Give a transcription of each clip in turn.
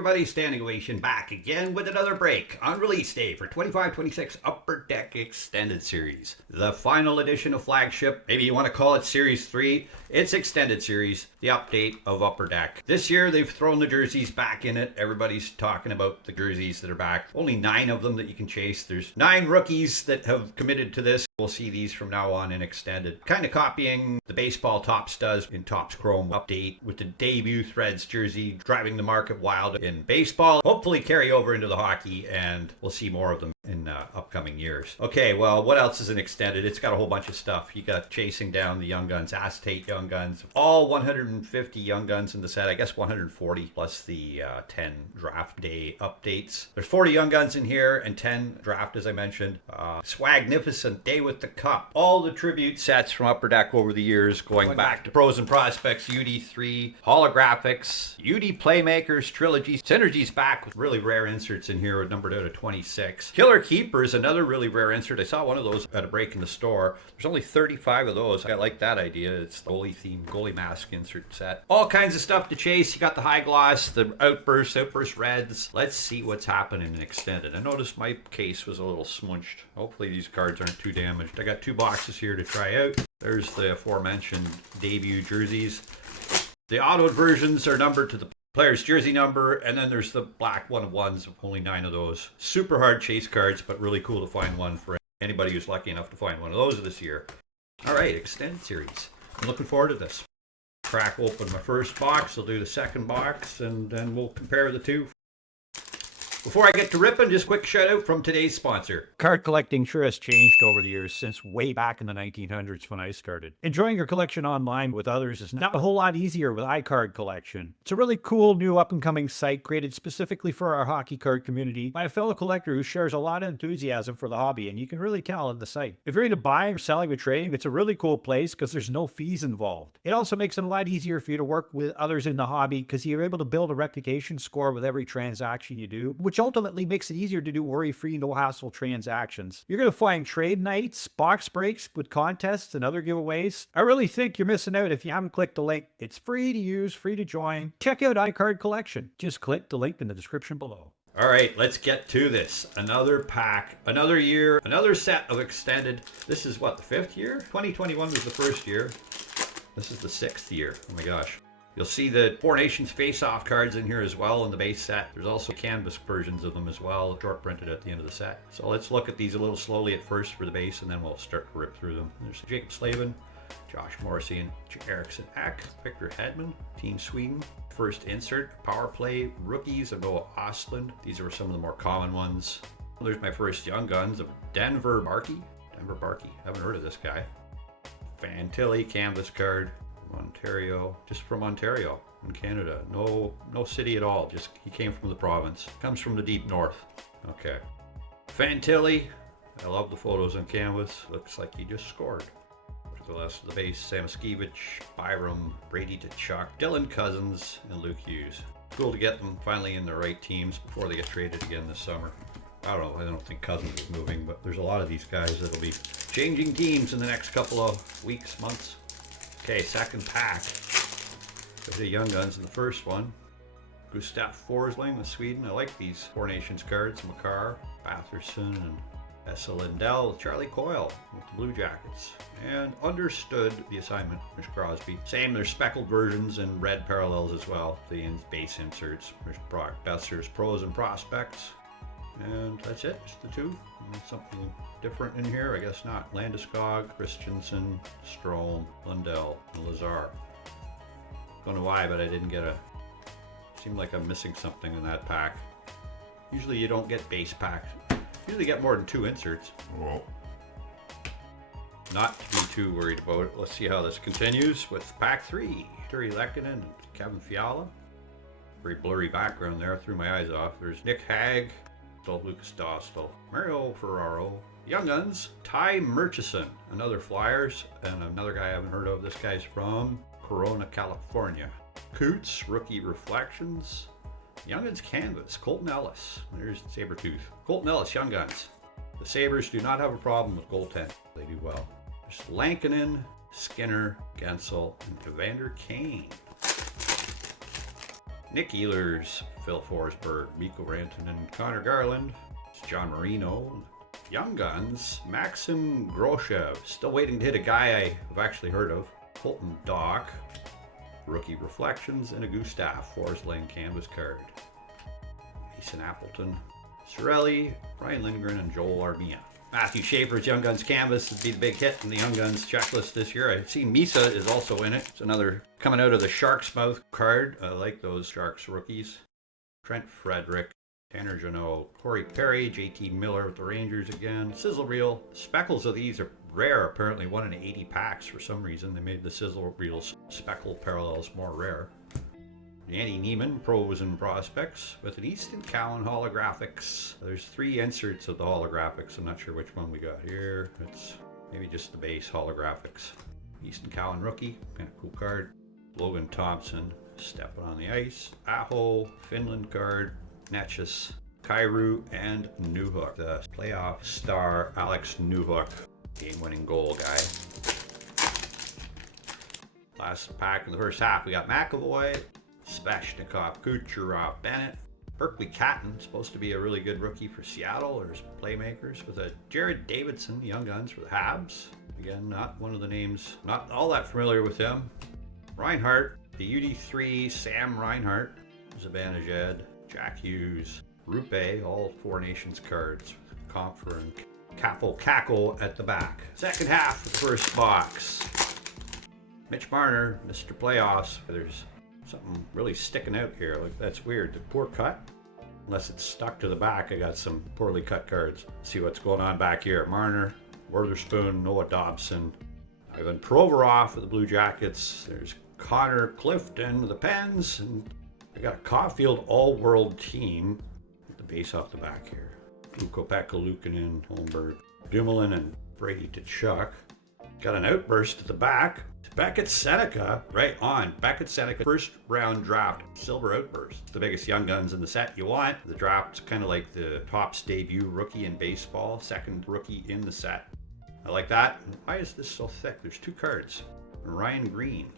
everybody, standing ovation back again with another break on release day for 25-26 Upper Deck Extended Series. The final edition of Flagship, maybe you want to call it Series 3, it's Extended Series, the update of Upper Deck. This year they've thrown the jerseys back in it. Everybody's talking about the jerseys that are back. Only 9 of them that you can chase. There's 9 rookies that have committed to this. We'll see these from now on in Extended. Kind of copying the baseball Topps does in Topps Chrome update with the debut Threads jersey driving the market wild in baseball. Hopefully carry over into the hockey, and we'll see more of them in upcoming years. Okay, well, what else is in Extended? It's got a whole bunch of stuff. You got chasing down the Young Guns, acetate Young Guns, all 150 Young Guns in the set. I guess 140 plus the 10 draft day updates. There's 40 Young Guns in here and 10 draft, as I mentioned. Swagnificent Day with the Cup. All the tribute sets from Upper Deck over the years, going back to Pros and Prospects, UD3, Holographics, UD Playmakers, Trilogies. Synergy's back with really rare inserts in here, numbered out of 26. Killer Keepers, another really rare insert. I saw one of those at a break in the store. There's only 35 of those. I like that idea. It's the goalie themed goalie mask insert set. All kinds of stuff to chase. You got the high gloss, the outburst reds. Let's see what's happening in Extended. I noticed my case was a little smunched. Hopefully these cards aren't too damaged. I got 2 boxes here to try out. There's the aforementioned debut jerseys. The autoed versions are numbered to the player's jersey number, and then there's the black 1-of-1s, only 9 of those. Super hard chase cards, but really cool to find one for anybody who's lucky enough to find one of those this year. All right, Extended Series. I'm looking forward to this. Crack open my first box, I'll do the second box, and then we'll compare the two. Before I get to ripping, just a quick shout out from today's sponsor. Card collecting sure has changed over the years since way back in the 1900s when I started. Enjoying your collection online with others is now a whole lot easier with iCardCollection. It's a really cool new up-and-coming site created specifically for our hockey card community by a fellow collector who shares a lot of enthusiasm for the hobby, and you can really tell in the site. If you're into buying or selling or trading, it's a really cool place because there's no fees involved. It also makes it a lot easier for you to work with others in the hobby because you're able to build a reputation score with every transaction you do, which ultimately makes it easier to do worry-free, no-hassle transactions. You're going to find trade nights, box breaks with contests and other giveaways. I really think you're missing out if you haven't clicked the link. It's free to use, free to join. Check out iCardCollection. Just click the link in the description below. All right, let's get to this. Another pack, another year, another set of Extended. This is what, the 5th year? 2021 was the first year. This is the 6th year. Oh my gosh. You'll see the Four Nations face-off cards in here as well in the base set. There's also canvas versions of them as well, short printed at the end of the set. So let's look at these a little slowly at first for the base, and then we'll start to rip through them. There's Jacob Slavin, Josh Morrissey, and Eriksson Ek, Victor Hedman, Team Sweden. First insert, Power Play Rookies of Noah Ostlund. These are some of the more common ones. There's my first Young Guns of Denver Barkey. Haven't heard of this guy. Fantilli canvas card. Ontario, just from Ontario in Canada. No city at all, just he came from the province. Comes from the deep north. Okay. Fantilli, I love the photos on canvas. Looks like he just scored. For the rest of the base, Samoskevich, Byram, Brady Tkachuk, Dylan Cousins, and Luke Hughes. Cool to get them finally in the right teams before they get traded again this summer. I don't think Cousins is moving, but there's a lot of these guys that'll be changing teams in the next couple of weeks, months. Okay, second pack. There's the Young Guns in the first one. Gustav Forsling of Sweden. I like these Four Nations cards. Makar, Batherson, and Essa Lindell. Charlie Coyle with the Blue Jackets. And understood the assignment, Mish Crosby. Same, there's speckled versions and red parallels as well. The base inserts. There's Brock Besser's Pros and Prospects. And that's it, just the 2. Something different in here, I guess not. Landeskog, Christensen, Strome, Lundell, and Lazar. Don't know why, but I didn't get seemed like I'm missing something in that pack. Usually you don't get base packs. Usually get more than 2 inserts. Well, not to be too worried about it. Let's see how this continues with pack 3. Turi Lekkinen and Kevin Fiala. Very blurry background there, threw my eyes off. There's Nick Hag, Lucas Dostal, Mario Ferraro, Young Guns, Ty Murchison, another Flyers, and another guy I haven't heard of. This guy's from Corona, California. Coots, Rookie Reflections, Young Guns Canvas, Colton Ellis. There's Sabretooth. Colton Ellis, Young Guns. The Sabres do not have a problem with goaltending. They do well. There's Lankinen, Skinner, Gensel, and Evander Kane. Nick Ehlers, Phil Forsberg, Mikko Rantanen, Connor Garland, John Marino. Young Guns, Maxim Groshev. Still waiting to hit a guy I've actually heard of. Colton Dock. Rookie Reflections and a Gustav Forest Lane canvas card. Mason Appleton. Cirelli, Ryan Lindgren, and Joel Armia. Matthew Schaefer's Young Guns canvas would be the big hit in the Young Guns checklist this year. I've seen Misa is also in it. It's another coming out of the Sharks Mouth card. I like those Sharks rookies. Trent Frederick, Tanner Jeannot, Corey Perry, JT Miller with the Rangers again. Sizzle Reel. Speckles of these are rare, apparently 1 in 80 packs for some reason. They made the Sizzle Reel speckle parallels more rare. Danny Neiman, Pros and Prospects, with an Easton Cowan Holographics. There's 3 inserts of the holographics. I'm not sure which one we got here. It's maybe just the base holographics. Easton Cowan Rookie, kind of cool card. Logan Thompson, Stepping on the Ice. Aho, Finland card. Netchus, Kairu, and Newhook. The playoff star Alex Newhook, game-winning goal guy. Last pack in the first half, we got McAvoy, Svechnikov, Kucherov, Bennett, Berkeley Catton, supposed to be a really good rookie for Seattle, or his playmakers, with a Jared Davidson, Young Guns for the Habs. Again, not one of the names, not all that familiar with him. Reinhardt, the UD3, Sam Reinhardt, Zibanejad, Jack Hughes, Rupe, all 4 Nations cards, Comfer and Cackle at the back. Second half of the first box. Mitch Marner, Mr. Playoffs. There's something really sticking out here. Like, that's weird. The poor cut. Unless it's stuck to the back, I got some poorly cut cards. See what's going on back here. Marner, Witherspoon, Noah Dobson, Ivan Provorov for the Blue Jackets. There's Connor Clifton with the Pens, and I got a Caulfield all-world team with the base off the back here. Ukko-Pekka Luukkonen, Holmberg, Dumoulin, and Brady Tkachuk. Got an outburst at the back. Beckett Seneca, right on. Beckett Seneca, first round draft, silver outburst. It's the biggest Young Guns in the set you want. The draft's kind of like the Topps debut rookie in baseball, second rookie in the set. I like that. And why is this so thick? There's 2 cards. Ryan Green.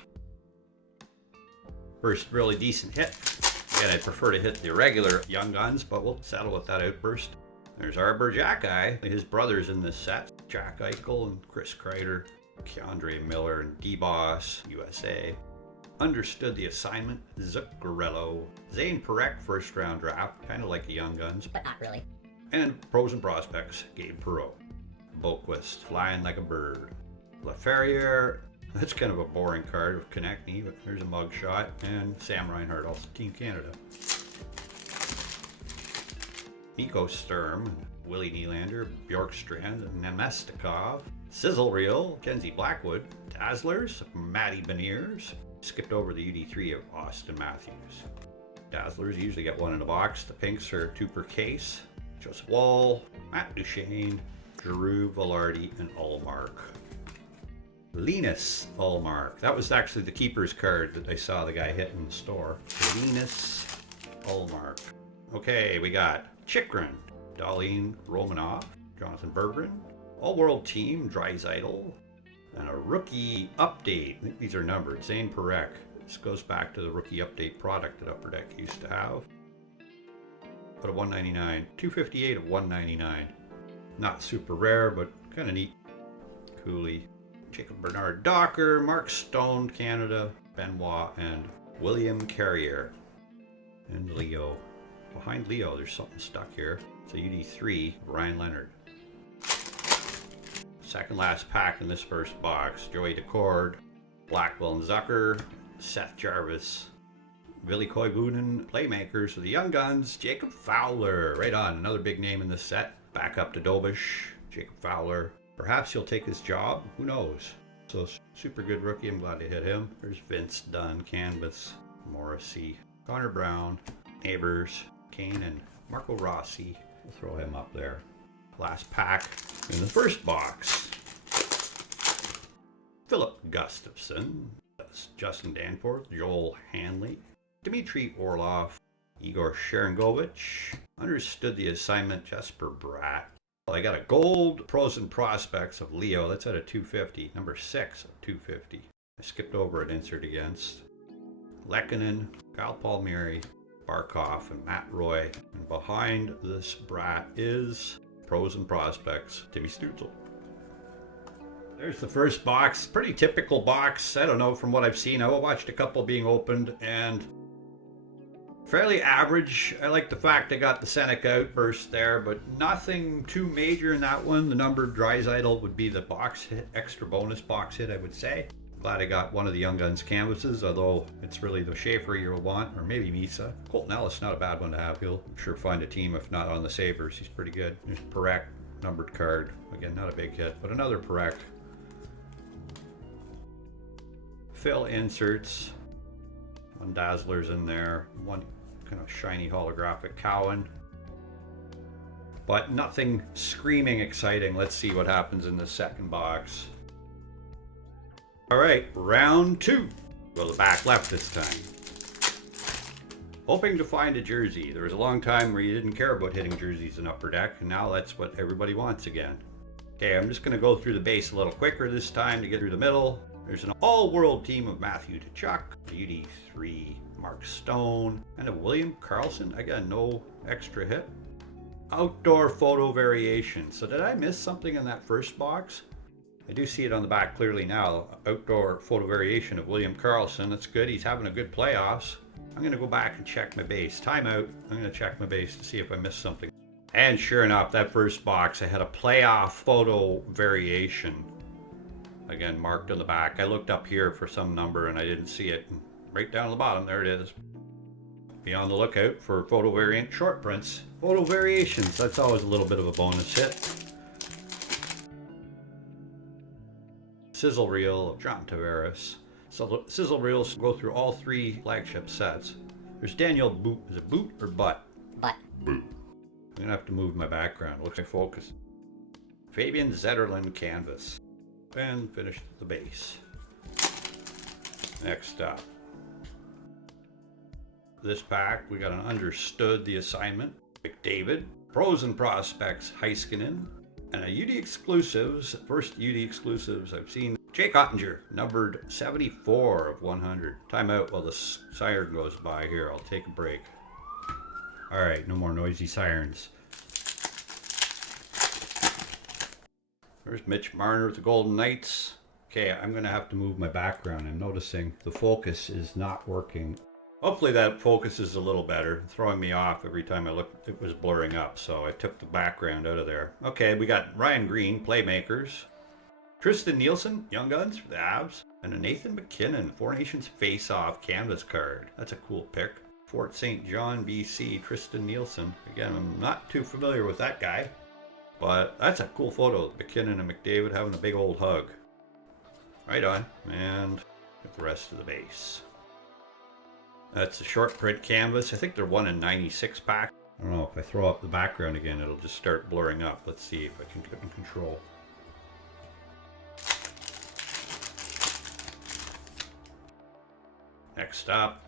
First really decent hit. Again, I'd prefer to hit the regular Young Guns, but we'll settle with that outburst. There's Arbor Jackeye. His brothers in this set, Jack Eichel and Chris Kreider, Keandre Miller and D-Boss, USA. Understood the assignment, Zuccarello. Zane Parekh, first round draft, kind of like the Young Guns, but not really. And Pros and Prospects, Gabe Perreault. Boquist, Flying Like a Bird. LaFerriere, that's kind of a boring card with Konechny, but there's a mug shot. And Sam Reinhardt, also Team Canada. Nico Sturm, Willie Nylander, Bjorkstrand, Nemestikov. Sizzle Reel, Kenzie Blackwood. Dazzlers, Matty Beniers. Skipped over the UD3 of Austin Matthews. Dazzlers usually get 1 in a box. The pinks are 2 per case. Joseph Wall, Matt Duchene, Giroux, Velarde, and Ullmark. Linus Ullmark. That was actually the keeper's card that I saw the guy hit in the store. Linus Ullmark. Okay, we got Chikrin, Darlene Romanoff, Jonathan Berggren, all-world team, Draisaitl, and a rookie update. I think these are numbered. Zane Parekh. This goes back to the rookie update product that Upper Deck used to have. But a 199, 258 of 199. Not super rare, but kind of neat. Cooley, Jacob Bernard Docker, Mark Stone, Canada, Benoit, and William Carrier. And Leo. Behind Leo, there's something stuck here. It's a UD3, Ryan Leonard. Second last pack in this first box. Joey Decord, Blackwell and Zucker, Seth Jarvis, Billy Koivunen, playmakers for the Young Guns, Jacob Fowler. Right on, another big name in this set. Back up to Dobish, Jacob Fowler. Perhaps he'll take his job, who knows? So super good rookie, I'm glad to hit him. There's Vince Dunn, Canvas, Morrissey, Connor Brown, Neighbors, Kane, and Marco Rossi. We'll throw him up there. Last pack in the first box. Philip Gustafson, Justin Danforth, Joel Hanley, Dmitry Orlov, Igor Sharangovich. Understood the assignment, Jesper Bratt. Well, I got a gold Pros and Prospects of Leo. That's at a 250, number 6 of 250. I skipped over an insert against. Lehkonen, Kyle Palmieri, Barkov, and Matt Roy. And behind this brat is Pros and Prospects, Timmy Stutzel. There's the first box. Pretty typical box. I don't know, from what I've seen. I watched a couple being opened and fairly average. I like the fact I got the Seneca outburst there, but nothing too major in that one. The numbered Draisaitl would be the box hit, extra bonus box hit, I would say. Glad I got one of the Young Guns canvases, although it's really the Schaefer you'll want, or maybe Misa. Colton Ellis, not a bad one to have. He'll sure find a team, if not on the Sabres. He's pretty good. There's Perek, numbered card. Again, not a big hit, but another Perek. Fill inserts. One Dazzler's in there. One kind of shiny holographic Cowan. But nothing screaming exciting. Let's see what happens in the second box. All right, round two. Go to the back left this time. Hoping to find a jersey. There was a long time where you didn't care about hitting jerseys in Upper Deck, and now that's what everybody wants again. Okay, I'm just going to go through the base a little quicker this time to get through the middle. There's an all-world team of Matthew Tkachuk, UD3 Mark Stone, and a William Karlsson. I got no extra hit. Outdoor photo variation. So did I miss something in that first box? I do see it on the back clearly now. Outdoor photo variation of William Karlsson. That's good. He's having a good playoffs. I'm going to go back and check my base. Timeout. I'm going to check my base to see if I missed something. And sure enough, that first box, I had a playoff photo variation. Again, marked on the back. I looked up here for some number and I didn't see it. And right down at the bottom, there it is. Be on the lookout for photo variant short prints. Photo variations, that's always a little bit of a bonus hit. Sizzle reel of John Tavares. So sizzle reels go through all three flagship sets. There's Daniel Boot. Is it Boot or Butt? Butt. Boot. I'm gonna have to move my background. Looks like focus. Fabian Zetterlund canvas. And finish the base. Next up. This pack, we got an Understood the Assignment. McDavid. Pros and Prospects Heiskanen. And a UD Exclusives. First UD Exclusives I've seen. Jake Ottinger, numbered 74 of 100. Timeout while the siren goes by here. I'll take a break. Alright, no more noisy sirens. There's Mitch Marner with the Golden Knights. Okay, I'm going to have to move my background. I'm noticing the focus is not working. Hopefully that focus is a little better. It's throwing me off every time I looked. It was blurring up, so I took the background out of there. Okay, we got Ryan Green, Playmakers. Tristan Nielsen, Young Guns for the Avs. And a Nathan McKinnon, Four Nations Face-Off canvas card. That's a cool pick. Fort St. John, BC, Tristan Nielsen. Again, I'm not too familiar with that guy. But that's a cool photo. McKinnon and McDavid having a big old hug. Right on. And get the rest of the base. That's a short print canvas. I think they're 1 in 96 pack. I don't know, if I throw up the background again, it'll just start blurring up. Let's see if I can get in control. Next up,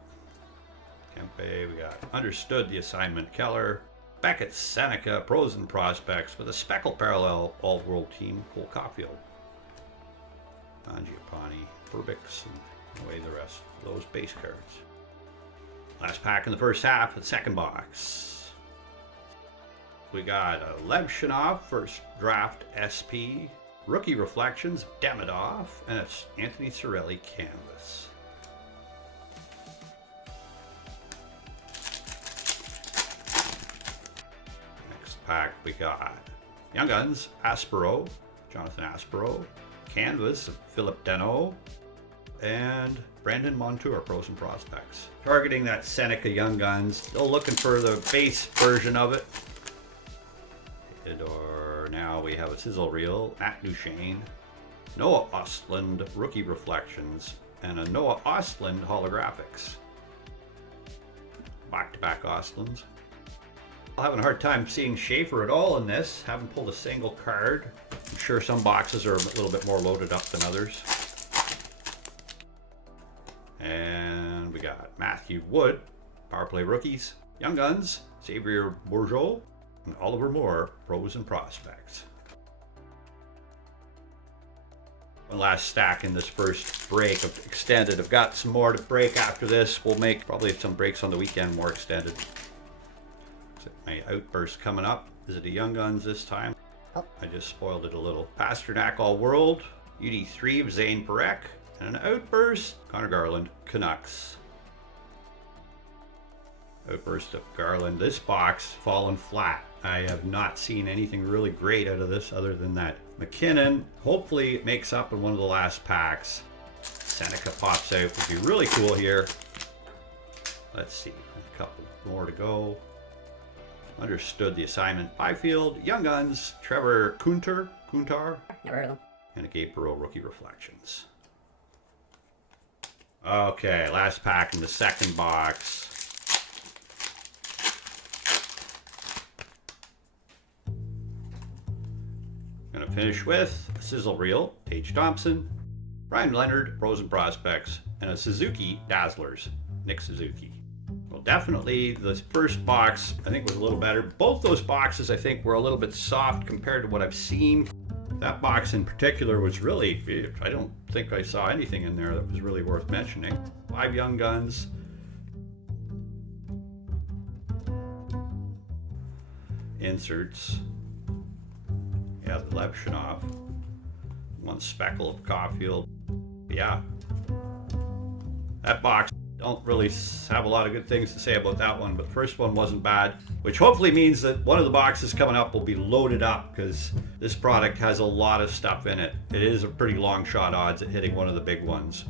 Kempe, we got Understood the Assignment Keller. Beckett Seneca, Pros and Prospects with a speckle parallel all-world team, Cole Caulfield. Mangiapane, Burbix, and away the rest of those base cards. Last pack in the first half, the second box. We got a Levshinov, first draft SP, Rookie Reflections, Demidov, and it's Anthony Cirelli canvas. Pack we got Young Guns, Aspero, Jonathan Aspero, canvas of Philip Deneau, and Brandon Montour, Pros and Prospects. Targeting that Seneca Young Guns, still looking for the base version of it. Or now we have a sizzle reel, Matt Duchene, Noah Ostlund, Rookie Reflections, and a Noah Ostlund holographics. Back-to-back Ostlunds. I'm having a hard time seeing Schaefer at all in this. Haven't pulled a single card. I'm sure some boxes are a little bit more loaded up than others. And we got Matthew Wood, Power Play Rookies, Young Guns, Xavier Bourgeau, and Oliver Moore, Pros and Prospects. One last stack in this first break of extended. I've got some more to break after this. We'll make probably some breaks on the weekend more extended. So my outburst coming up. Is it a Young Guns this time? Oh, I just spoiled it a little. Pasternak All World, UD3 of Zane Parekh, and an outburst, Connor Garland, Canucks. Outburst of Garland. This box fallen flat. I have not seen anything really great out of this other than that. McKinnon, hopefully it makes up in one of the last packs. Seneca pops out, would be really cool here. Let's see, a couple more to go. Understood the assignment. Byfield, Young Guns, Trevor Kuntar, Never heard of them. and a Gabriel Rookie Reflections. Okay, last pack in the second box. Gonna finish with a sizzle reel, Tage Thompson, Ryan Leonard, Frozen Prospects, and a Suzuki Dazzlers, Nick Suzuki. Well, definitely this first box I think was a little better. Both those boxes I think were a little bit soft compared to what I've seen. That box in particular was really, I don't think I saw anything in there that was really worth mentioning. 5 Young Guns. Inserts. Yeah, the Levshinov. 1 speckle of Caulfield. Yeah. That box, don't really have a lot of good things to say about that one, but the first one wasn't bad, which hopefully means that one of the boxes coming up will be loaded up because this product has a lot of stuff in it. It is a pretty long shot odds at hitting one of the big ones.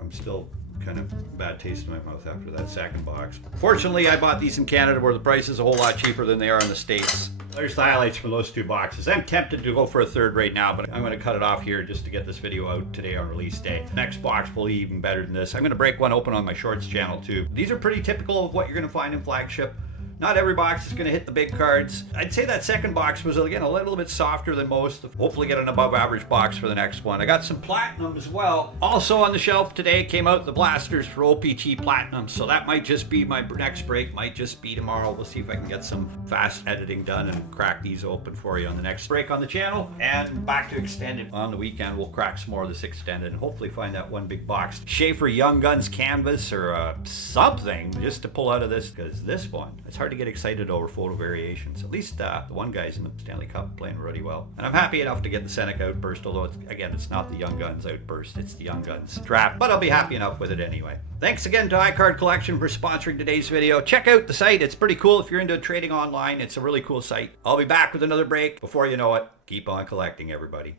I'm still kind of bad taste in my mouth after that second box. Fortunately, I bought these in Canada where the price is a whole lot cheaper than they are in the States. There's the highlights from those 2 boxes. I'm tempted to go for a third right now, but I'm going to cut it off here just to get this video out today on release day. Next box will be even better than this. I'm going to break one open on my shorts channel too. These are pretty typical of what you're going to find in flagship. Not every box is going to hit the big cards. I'd say that second box was, again, a little bit softer than most. Hopefully get an above average box for the next one. I got some platinum as well. Also on the shelf today came out the blasters for OPT Platinum. So that might just be my next break. Might just be tomorrow. We'll see if I can get some fast editing done and crack these open for you on the next break on the channel. And back to extended on the weekend. We'll crack some more of this extended and hopefully find that one big box. Schaefer Young Guns canvas or something just to pull out of this, because this one, it's hard to get excited over photo variations. At least the one guy's in the Stanley Cup playing really well. And I'm happy enough to get the Seneca outburst, although it's not the Young Guns outburst, it's the Young Guns draft. But I'll be happy enough with it anyway. Thanks again to iCardCollection for sponsoring today's video. Check out the site. It's pretty cool if you're into trading online. It's a really cool site. I'll be back with another break. Before you know it, keep on collecting, everybody.